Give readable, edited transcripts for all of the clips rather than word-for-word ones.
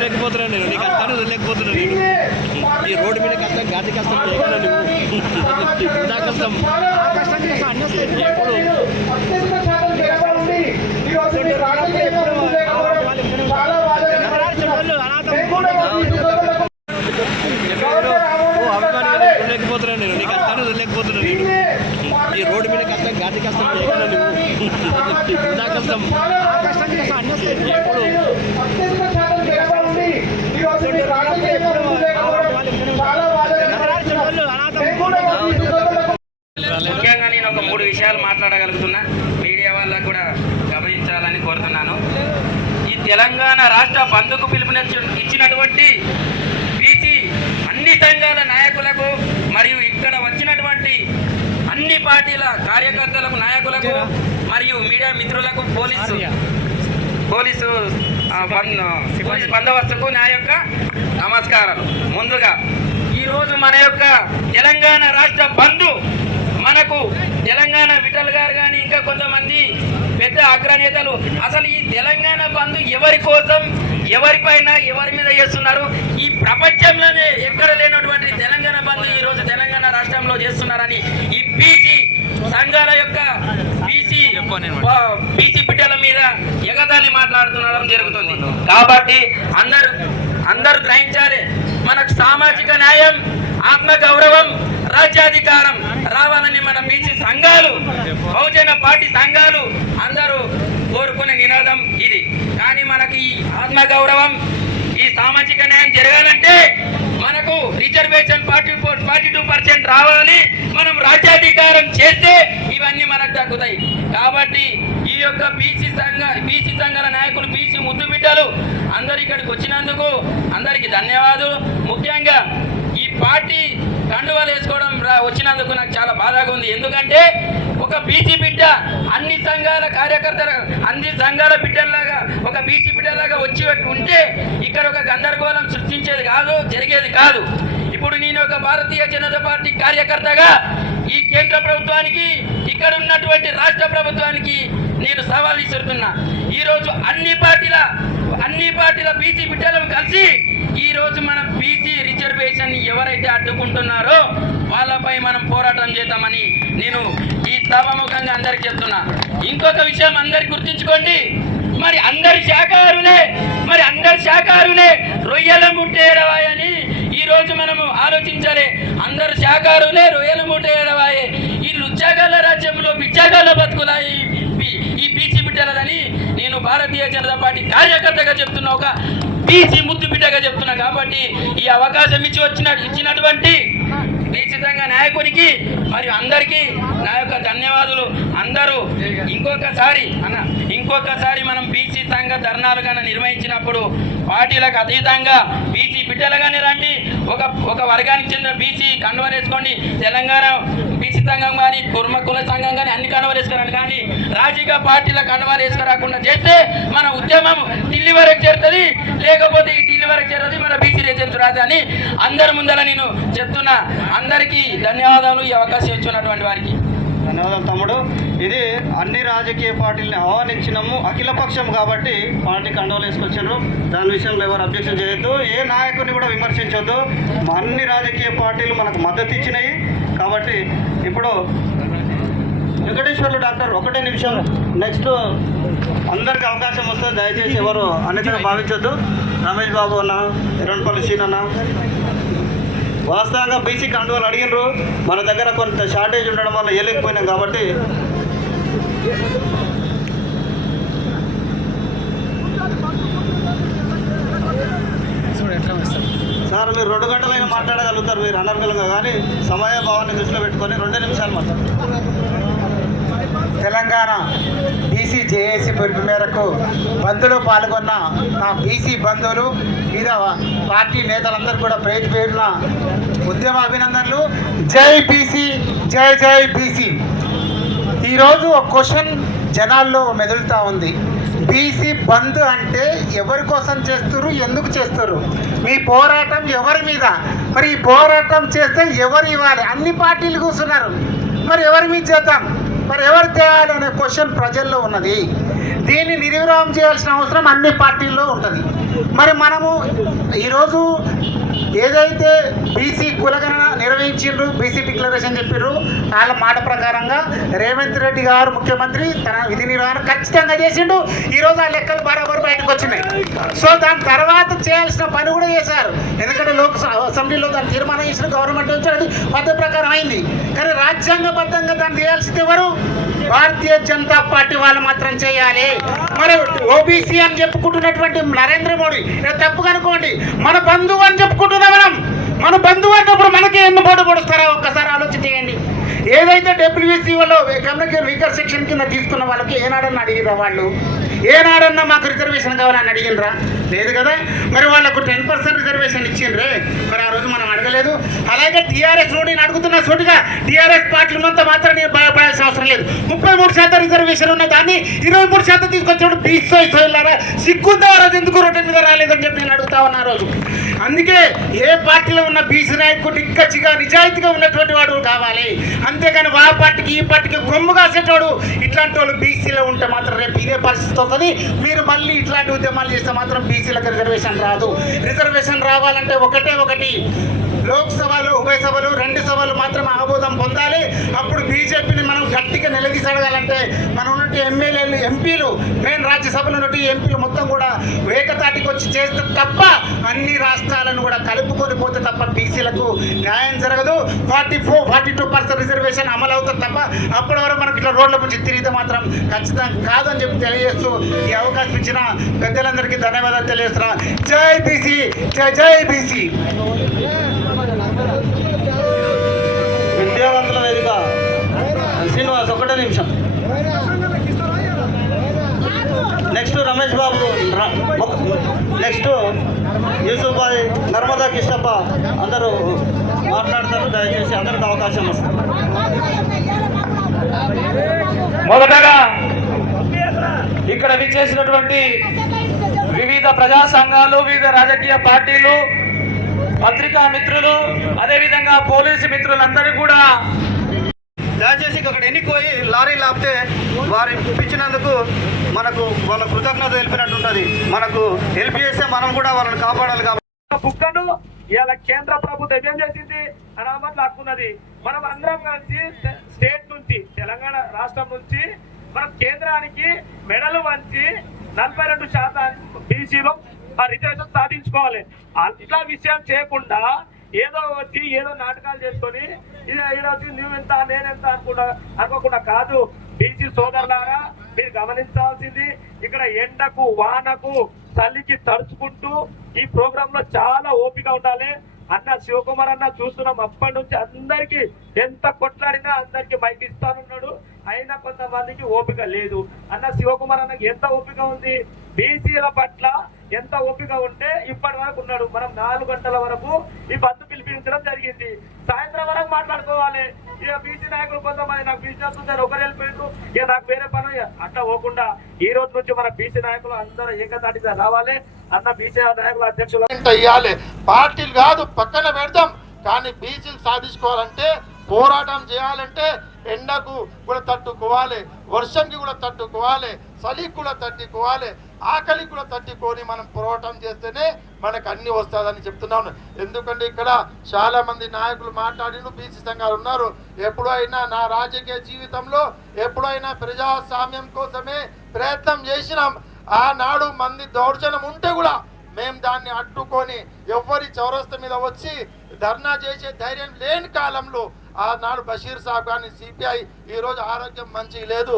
లేకపోతున్నాను నేను నీకు అంతాను వదిలేకపోతున్నాను నేను ఈ రోడ్డు మీద కష్టం గాది కష్టం చేయగల నువ్వు నా కష్టం కష్టం చేస్తా అన్నీ వస్తాయి ఎప్పుడు లేకపోతున్నాను నేను నీకు అంతాను వదిలేకపోతున్నాను నేను ఈ రోడ్డు మీద కష్టం గాది కష్టం చేయగల నువ్వు నా కష్టం కష్టం చేస్తా అన్నీ వస్తాయి ఎప్పుడు ముఖ్యంగా నేను ఒక 3 విషయాలు మాట్లాడగలుగుతున్నా. మీడియా వాళ్ళకు కూడా గమనించాలని కోరుతున్నాను. ఈ తెలంగాణ రాష్ట్ర బంద్కు పిలుపునిచ్చినటువంటి బీసీ అన్ని సంఘాల నాయకులకు మరియు ఇక్కడ వచ్చినటువంటి అన్ని పార్టీల కార్యకర్తలకు నాయకులకు మరియు మీడియా మిత్రులకు పోలీసు బందోబస్తుకు నా యొక్క నమస్కారాలు. ముందుగా ఈరోజు మన యొక్క తెలంగాణ రాష్ట్ర బంధు మనకు తెలంగాణ విఠల్ గారు కానీ ఇంకా కొంతమంది పెద్ద అగ్రనేతలు అసలు ఈ తెలంగాణ బంధు ఎవరి కోసం ఎవరిపైన ఎవరి మీద చేస్తున్నారు, ఈ ప్రపంచంలోనే ఎక్కడ లేనటువంటి తెలంగాణ బంధు ఈరోజు తెలంగాణ రాష్ట్రంలో చేస్తున్నారని ఈ బీసీ సంఘాల యొక్క బీసీ బిడ్డల మీద ఎగతాళి మాట్లాడుతుండడం జరుగుతుంది. కాబట్టి అందరూ గ్రహించాలి, మనకు సామాజిక న్యాయం, ఆత్మగౌరవం, రాజ్యాధికారం రావాలని మన బీసీ సంఘాలు, బహుజన పార్టీ సంఘాలు అందరూ కోరుకునే నినాదం ఇది. కానీ మనకి ఈ ఆత్మగౌరవం, ఈ సామాజిక న్యాయం జరగాలంటే మనకు రిజర్వేషన్ 42% రావాలని మనం రాజ్యాధికారం చేస్తే ఇవన్నీ మనకు తగ్గుతాయి. కాబట్టి ఈ యొక్క బీసీ సంఘాల నాయకులు, బీసీ ముద్దు బిడ్డలు అందరు ఇక్కడికి వచ్చినందుకు అందరికీ ధన్యవాదాలు. ముఖ్యంగా ఈ పార్టీ కండువాలు వేసుకోవడం వచ్చినందుకు నాకు చాలా బాధగా ఉంది. ఎందుకంటే ఒక బీసీ బిడ్డ అన్ని సంఘాల కార్యకర్తల, అన్ని సంఘాల బిడ్డల్లాగా ఒక బీసీ బిడ్డలాగా వచ్చి ఉంటే ఇక్కడ ఒక గందరగోళం సృష్టించేది కాదు, జరిగేది కాదు. ఇప్పుడు నేను ఒక భారతీయ జనతా పార్టీ కార్యకర్తగా ఈ కేంద్ర ప్రభుత్వానికి, ఇక్కడ ఉన్నటువంటి రాష్ట్ర ప్రభుత్వానికి నేను సవాల్ విసురుతున్నా. ఈరోజు అన్ని పార్టీల బీసీ బిడ్డలను కలిసి ఈరోజు మనం బీసీ రిజర్వేషన్ ఎవరైతే అడ్డుకుంటున్నారో వాళ్ళపై మనం పోరాటం చేద్దామని నేను ఈ సభాముఖంగా అందరికి చెప్తున్నా. ఇంకొక విషయం అందరికి గుర్తుంచుకోండి, మరి అందరి శాఖారులే రొయ్యల ముట్టేయడవాయని ఈరోజు మనము ఆలోచించాలి. అందరు శాఖారులే రొయ్యల ముట్టేయడవాయే. ఈ లుచ్చగల్ల రాజ్యంలో బిచ్చగల్ల బతుకులా ఈ బీసీ బిడ్డలదని నేను భారతీయ జనతా పార్టీ కార్యకర్తగా చెప్తున్నా, ఒక బీసీ ముద్దు బిడ్డగా చెప్తున్నా. కాబట్టి ఈ అవకాశం ఇచ్చినటువంటి బీసీ సంఘ నాయకునికి మరియు అందరికీ నా యొక్క ధన్యవాదాలు. అందరూ ఇంకొకసారి మనం బీసీ సంఘ ధర్నాలు కానీ నిర్వహించినప్పుడు పార్టీలకు అతీతంగా బీసీ బిడ్డలుగానే రండి, ఒక వర్గానికి చెందిన బీసీ కండువాలు వేసుకోండి. తెలంగాణ బీసీ సంఘం కానీ, కుర్మ కుల సంఘం కానీ అన్ని కండువాలు వేసుకురండి. కానీ రాజకీయ పార్టీల కండువాలు వేసుకురాకుండా చేస్తే మన ఉద్యమం ఢిల్లీ వరకు చేరుతుంది, లేకపోతే ఈ ఢిల్లీ వరకు చేరుతుంది, మన బీసీ రేజెంట్ రాదు అని అందరి ముందర నేను చెప్తున్నా. అందరికీ ధన్యవాదాలు, ఈ అవకాశం ఇచ్చినటువంటి వారికి ధన్యవాదాలు తమ్ముడు. ఇది అన్ని రాజకీయ పార్టీలని ఆహ్వానించినాము, అఖిలపక్షం కాబట్టి పార్టీ కండోలు వేసుకొచ్చారు. దాని విషయంలో ఎవరు అబ్జెక్షన్ చేయొద్దు, ఏ నాయకుడిని కూడా విమర్శించొద్దు. అన్ని రాజకీయ పార్టీలు మనకు మద్దతు ఇచ్చినాయి. కాబట్టి ఇప్పుడు వెంకటేశ్వర్లు డాక్టర్ 1 నిమిషం, నెక్స్ట్ అందరికి అవకాశం వస్తుంది. దయచేసి ఎవరు అన్నిటిగా భావించొద్దు. రమేష్ బాబు అన్న, ఎర్రపల్లి సీన్ అన్న, వాస్తవంగా బీసీ కండువాలు అడిగినరు, మన దగ్గర కొంత షార్టేజ్ ఉండడం వల్ల వేయలేకపోయినాం. కాబట్టి సార్ మీరు 2 గంటలైనా మాట్లాడగలుగుతారు మీరు అనర్గలంగా, కానీ సమయ భావాన్ని దృష్టిలో పెట్టుకొని 2 నిమిషాలు మాట్లాడతారు. తెలంగాణ బీసీ జేఏసీ పిలుపు మేరకు బంద్లో పాల్గొన్న నా బీసీ బంధువులు మీద పార్టీ నేతలందరూ కూడా పేరున ఉద్యమ అభినందనలు. జై బీసీ, జై జై బీసీ. ఈరోజు ఒక క్వశ్చన్ జనాల్లో మెదులుతూ ఉంది, బీసీ బంద్ అంటే ఎవరి కోసం చేస్తారు, ఎందుకు చేస్తారు, మీ పోరాటం ఎవరి మీద, మరి ఈ పోరాటం చేస్తే ఎవరు ఇవ్వాలి, అన్ని పార్టీలు కూర్చున్నారు, మరి ఎవరి మీద చేద్దాం, మరి ఎవరు తేయాలి అనే క్వశ్చన్ ప్రజల్లో ఉన్నది. దీన్ని నిర్విరామం చేయాల్సిన అవసరం అన్ని పార్టీల్లో ఉంటుంది. మరి మనము ఈరోజు ఏదైతే బీసీ కులగణన నిర్వహించిండ్రు, బీసీ డిక్లరేషన్ చెప్పిర్రు, వాళ్ళ మాట ప్రకారంగా రేవంత్ రెడ్డి గారు ముఖ్యమంత్రి తన విధి నిర్వహణ ఖచ్చితంగా చేసిండు. ఈరోజు ఆ లెక్కలు బరాబరు బయటకు వచ్చినాయి. సో దాని తర్వాత చేయాల్సిన పని కూడా చేశారు. ఎందుకంటే అసెంబ్లీలో దాన్ని తీర్మానం చేసిన గవర్నమెంట్ వచ్చి పద్ధతి ప్రకారం అయింది. కానీ రాజ్యాంగబద్ధంగా దాన్ని చేయాల్సింది ఎవరు? భారతీయ జనతా పార్టీ వాళ్ళు మాత్రం చేయాలి. మరి ఓబీసీ అని చెప్పుకుంటున్నటువంటి నరేంద్ర మోడీ తప్పుగా అనుకోండి, మన బంధువు అని చెప్పుకుంటున్నాం. మన బంధువు అన్నప్పుడు మనకి ఎన్ని పోటీ పొడుస్తారో ఒక్కసారి ఆలోచన చేయండి. ఏదైతే డబ్ల్యూసీ వాళ్ళు కమ్యూనికేషన్ వీకర్ సెక్షన్ కింద తీసుకున్న వాళ్ళకి ఏనాడన్నా అడిగిరా? వాళ్ళు ఏనాడన్నా మాకు రిజర్వేషన్ కావాలని అడిగినరా? లేదు కదా. మరి వాళ్ళకు 10% రిజర్వేషన్ ఇచ్చిండ్రే, మరి ఆ రోజు మనం అడగలేదు. అలాగే టీఆర్ఎస్ నేను అడుగుతున్న సూటిగా, టీఆర్ఎస్ పార్టీలు ఉన్నంత మాత్రం నేను భయపడాల్సిన అవసరం లేదు. 33% రిజర్వేషన్ ఉన్న దాన్ని 23% తీసుకొచ్చినప్పుడు బీసీలారా సిగ్గుందా ఆ రోజు ఎందుకు రోడ్డు మీద రాలేదని చెప్పి నేను అడుగుతా ఉన్నా ఆ రోజు. అందుకే ఏ పార్టీలో ఉన్న బీసీ నాయకుడు నిక్కచ్చిగా నిజాయితీగా ఉన్నటువంటి వాడు కావాలి. అంతేగాని ఆ పార్టీకి ఈ పార్టీకి కొమ్ము కాసేటోడు ఇట్లాంటి వాళ్ళు బీసీలో ఉంటే మాత్రం రేపు ఇదే పరిస్థితి వస్తుంది. మీరు మళ్ళీ ఇట్లాంటి ఉద్యమాలు చేస్తే మాత్రం బీసీలకు రిజర్వేషన్ రాదు. రిజర్వేషన్ రావాలంటే ఒకటి లోక్సభలు, ఉభయ సభలు, 2 సభలు మాత్రం ఆమోదం పొందాలి. అప్పుడు బీజేపీని మనం గట్టిగా నిలదీసి అడగాలంటే మనం ఉన్నట్టు ఎమ్మెల్యేలు, ఎంపీలు, మెయిన్ రాజ్యసభలో ఉన్నట్టు ఎంపీలు మొత్తం కూడా ఏకతాటికి వచ్చి చేస్తే తప్ప, అన్ని రాష్ట్రాలను కూడా కలుపుకొని పోతే తప్ప బీసీలకు న్యాయం జరగదు. 42% రిజర్వేషన్ అమలు అవుతుంది తప్ప అప్పటి వరకు మనకి ఇట్లా రోడ్ల నుంచి తిరిగితే మాత్రం ఖచ్చితంగా కాదని చెప్పి తెలియజేస్తూ ఈ అవకాశం ఇచ్చిన పెద్దలందరికీ ధన్యవాదాలు తెలియజేస్తున్నా. జై బీసీ, జై జై బీసీ. విద్యావంతుల వేదిక శ్రీనివాస్, ఒకటే నిమిషం. నెక్స్ట్ రమేష్ బాబు, నెక్స్ట్ యూసుఫ్ భాయ్, నర్మదా కిష్టప్ప అందరూ మాట్లాడతారు. దయచేసి అందరికి అవకాశం వస్తుంది. మొదటగా ఇక్కడ విచ్చేసినటువంటి వివిధ ప్రజా సంఘాలు, వివిధ రాజకీయ పార్టీలు, పత్రికా మిత్రులు, అదేవిధంగా పోలీసు మిత్రులందరూ కూడా దయచేసి అక్కడ ఎన్నికోయి లారీలు ఆపితే వారి ఇప్పించినందుకు మనకు వాళ్ళ కృతజ్ఞత తెలిపినట్టు ఉంటుంది. మనకు హెల్ప్ చేస్తే మనం కూడా వాళ్ళని కాపాడాలి. కాబట్టి బుక్కను ఇలా కేంద్ర ప్రభుత్వం ఏం చేసింది అని లాక్కున్నది. మనం అందరం కలిసి స్టేట్ నుంచి, తెలంగాణ రాష్ట్రం నుంచి మనం కేంద్రానికి మెడలు వంచి 42% బీసీలో రిజర్వేషన్ సాధించుకోవాలి. ఇట్లా విషయం చేయకుండా ఏదో వచ్చి ఏదో నాటకాలు చేసుకొని ఈరోజు నువ్వెంత నేనెంత అనుకోకుండా కాదు. బీసీ సోదరులారా, మీరు గమనించాల్సింది ఇక్కడ ఎండకు, వానకు, చలికి తడుచుకుంటూ ఈ ప్రోగ్రామ్ లో చాలా ఓపిక ఉండాలి. అన్న శివకుమార్ అన్న చూస్తున్నాం అప్పటి నుంచి అందరికి ఎంత కొట్లాడినా అందరికి మైక్ ఇస్తానున్నాడు. అయినా కొంతమందికి ఓపిక లేదు. అన్న శివకుమార్ అన్నకి ఎంత ఓపిక ఉంది, బీసీల పట్ల ఎంత ఓపిక ఉంటే ఇప్పటి వరకు ఉన్నాడు. మనం 4 గంటల వరకు ఈ బంధు పిలిపించడం జరిగింది. సాయంత్రం వరకు మాట్లాడుకోవాలి. ఇక బీసీ నాయకులు కొంతమంది నాకు బిజినెస్ ఉందని ఒకరు వెళ్ళిపోయిండ్రు, ఇక నాకు వేరే పని అట్లా పోకుండా ఈ రోజు నుంచి మన బీసీ నాయకులు అందరూ ఏకతాటిగా రావాలి. అన్న బీసీ నాయకుల అధ్యక్షులు ఇవ్వాలి. పార్టీలు కాదు పక్కన పెడతాం, కానీ బీసీలు సాధించుకోవాలంటే, పోరాటం చేయాలంటే ఎండకు కూడా తట్టుకోవాలి, వర్షంకి కూడా తట్టుకోవాలి, చలికి కూడా తట్టుకోవాలి, ఆకలికి కూడా తట్టుకొని మనం పోరాటం చేస్తేనే మనకు అన్ని వస్తుందని చెప్తున్నాను. ఎందుకంటే ఇక్కడ చాలా మంది నాయకులు మాట్లాడిన బీసీ సంఘాలు ఉన్నారు. ఎప్పుడైనా నా రాజకీయ జీవితంలో ఎప్పుడైనా ప్రజాస్వామ్యం కోసమే ప్రయత్నం చేసినాం. ఆనాడు మంది దౌర్జన్యం ఉంటే కూడా మేము దాన్ని అడ్డుకొని ఎవరి చౌరస్తా మీద వచ్చి ధర్నా చేసే ధైర్యం లేని కాలంలో ఆనాడు బషీర్ సాబ్ కానీ సిపిఐ, ఈరోజు ఆరోగ్యం మంచి లేదు,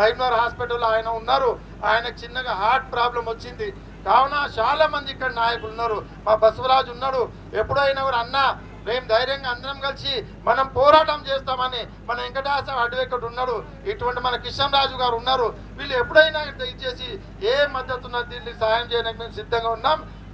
మైనర్ హాస్పిటల్లో ఆయన ఉన్నారు, ఆయనకు చిన్నగా హార్ట్ ప్రాబ్లం వచ్చింది. కావున చాలా మంది ఇక్కడ నాయకులు ఉన్నారు. మా బసవరాజు ఉన్నాడు. ఎప్పుడైనా కూడా అన్న మేము ధైర్యంగా అందరం కలిసి మనం పోరాటం చేస్తామని మన వెంకటాస అడ్వకేట్ ఉన్నాడు, ఇటువంటి మన కిషన్ రాజు గారు ఉన్నారు. వీళ్ళు ఎప్పుడైనా ఇచ్చేసి ఏ మద్దతు ఉన్న దీనికి సహాయం చేయడానికి మేము సిద్ధంగా ఉన్నాం.